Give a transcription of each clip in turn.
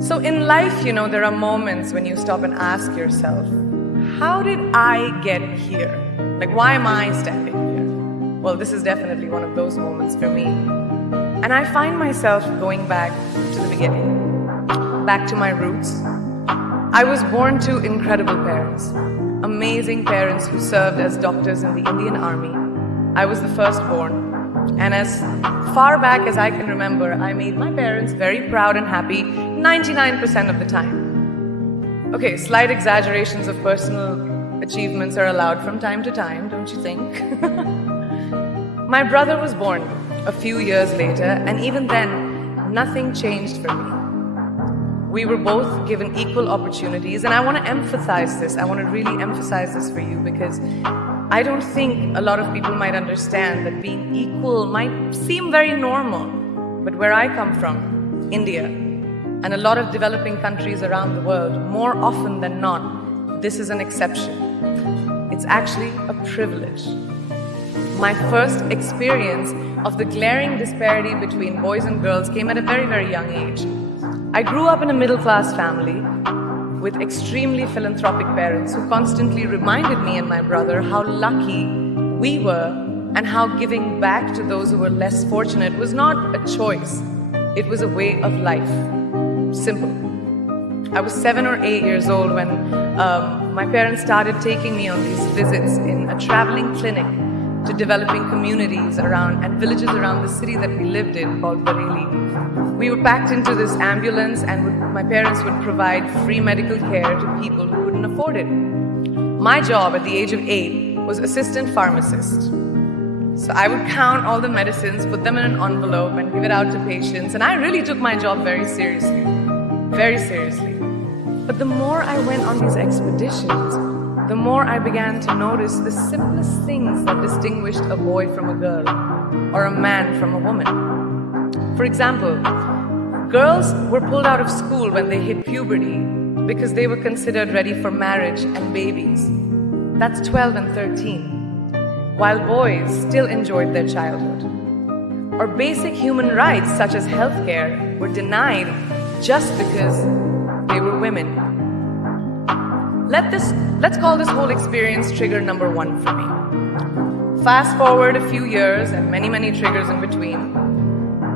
So in life, there are moments when you stop and ask yourself, how did I get here? Like, why am I standing here? Well, this is definitely one of those moments for me. And I find myself going back to the beginning, back to my roots. I was born to incredible parents, amazing parents who served as doctors in the Indian Army. I was the firstborn. And as far back as I can remember, I made my parents very proud and happy 99% of the time. Okay, slight exaggerations of personal achievements are allowed from time to time, don't you think? My brother was born a few years later, and even then, nothing changed for me. We were both given equal opportunities, and I want to emphasize this. I want to really emphasize this for you because I don't think a lot of people might understand that being equal might seem very normal. But where I come from, India, and a lot of developing countries around the world, more often than not, this is an exception. It's actually a privilege. My first experience of the glaring disparity between boys and girls came at a very, very young age. I grew up in a middle-class family with extremely philanthropic parents who constantly reminded me and my brother how lucky we were and how giving back to those who were less fortunate was not a choice. It was a way of life. Simple. I was 7 or 8 years old when my parents started taking me on these visits in a traveling clinic to developing communities around and villages around the city that we lived in called Bareilly. We were packed into this ambulance and my parents would provide free medical care to people who couldn't afford it. My job at the age of 8 was assistant pharmacist. So I would count all the medicines, put them in an envelope and give it out to patients, and I really took my job very seriously. Very seriously. But the more I went on these expeditions, the more I began to notice the simplest things that distinguished a boy from a girl or a man from a woman. For example, girls were pulled out of school when they hit puberty because they were considered ready for marriage and babies. That's 12 and 13, while boys still enjoyed their childhood. Or basic human rights such as healthcare were denied just because they were women. Let's call this whole experience trigger number 1 for me. Fast forward a few years and many, many triggers in between.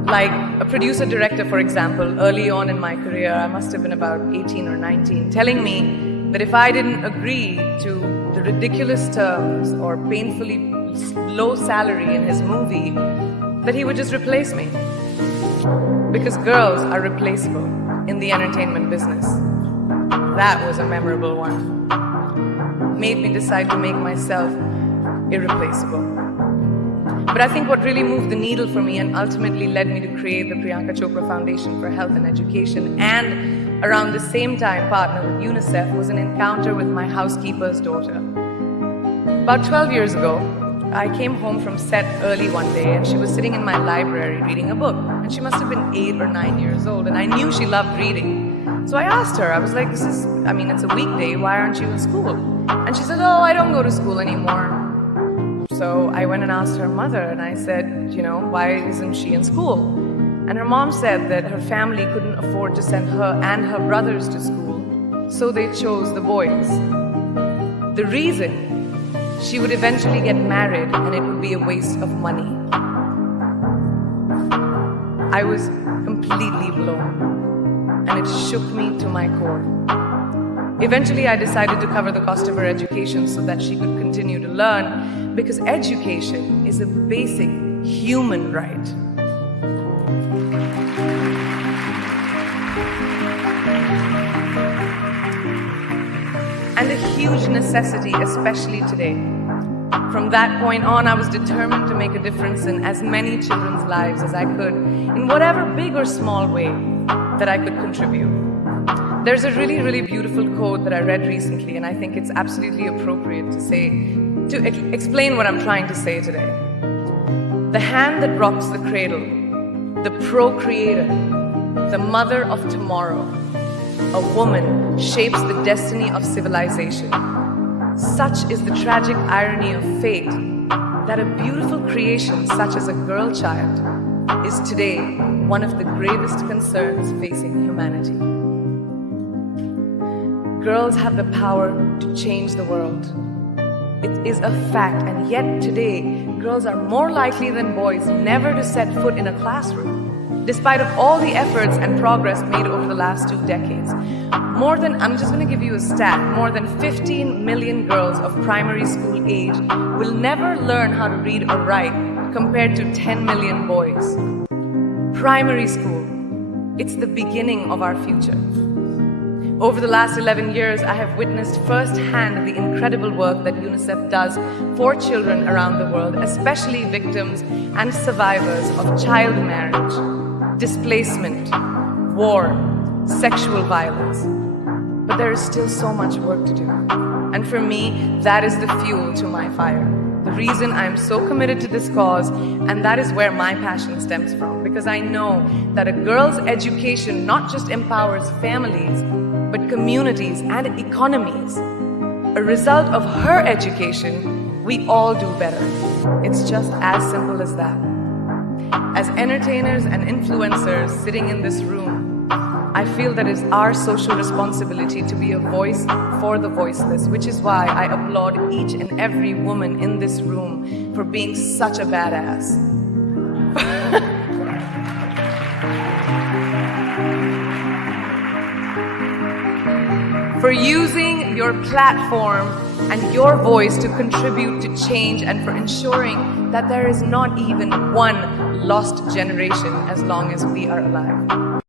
Like a producer-director, for example, early on in my career, I must have been about 18 or 19, telling me that if I didn't agree to the ridiculous terms or painfully low salary in his movie, that he would just replace me. Because girls are replaceable in the entertainment business. That was a memorable one. Made me decide to make myself irreplaceable. But I think what really moved the needle for me and ultimately led me to create the Priyanka Chopra Foundation for Health and Education and around the same time partner with UNICEF was an encounter with my housekeeper's daughter. About 12 years ago, I came home from set early one day and she was sitting in my library reading a book. And she must have been 8 or 9 years old and I knew she loved reading. So I asked her, I was like, it's a weekday, why aren't you in school? And she said, oh, I don't go to school anymore. So I went and asked her mother and I said, why isn't she in school? And her mom said that her family couldn't afford to send her and her brothers to school, so they chose the boys. The reason? She would eventually get married and it would be a waste of money. I was completely blown. And it shook me to my core. Eventually, I decided to cover the cost of her education so that she could continue to learn, because education is a basic human right. And a huge necessity, especially today. From that point on, I was determined to make a difference in as many children's lives as I could, in whatever big or small way that I could contribute. There's a really, really beautiful quote that I read recently, and I think it's absolutely appropriate to explain what I'm trying to say today. The hand that rocks the cradle, the procreator, the mother of tomorrow, a woman shapes the destiny of civilization. Such is the tragic irony of fate that a beautiful creation such as a girl child is today one of the gravest concerns facing humanity. girls have the power to change the world. It is a fact, and yet today, girls are more likely than boys never to set foot in a classroom, despite of all the efforts and progress made over the last 2 decades. I'm just going to give you a stat, more than 15 million girls of primary school age will never learn how to read or write, compared to 10 million boys. Primary school, it's the beginning of our future. Over the last 11 years, I have witnessed firsthand the incredible work that UNICEF does for children around the world, especially victims and survivors of child marriage, displacement, war, sexual violence. But there is still so much work to do. And for me, that is the fuel to my fire. The reason I am so committed to this cause, and that is where my passion stems from, because I know that a girl's education not just empowers families, but communities and economies. A result of her education, we all do better. It's just as simple as that. As entertainers and influencers sitting in this room, I feel that it's our social responsibility to be a voice for the voiceless, which is why I applaud each and every woman in this room for being such a badass. For using your platform and your voice to contribute to change, and for ensuring that there is not even one lost generation as long as we are alive.